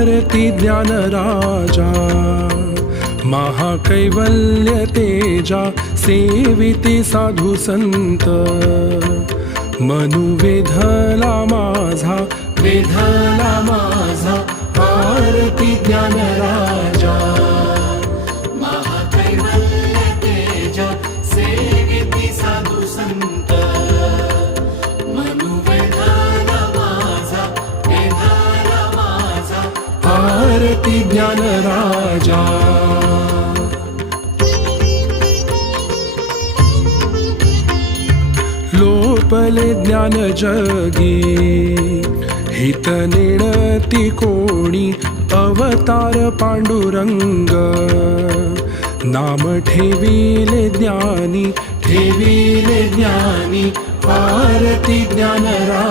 धरती ज्ञान राजा महाकैवल्य तेजा सेविती साधू संत मनु वेधला माझा वेधला आरती ज्ञान राजा. लोपले ज्ञान जगी. हित नेणती कोणी अवतार पांडुरंग. नाम ठेविले ज्ञानी ठेविले ज्ञानी भारती ज्ञान राजा.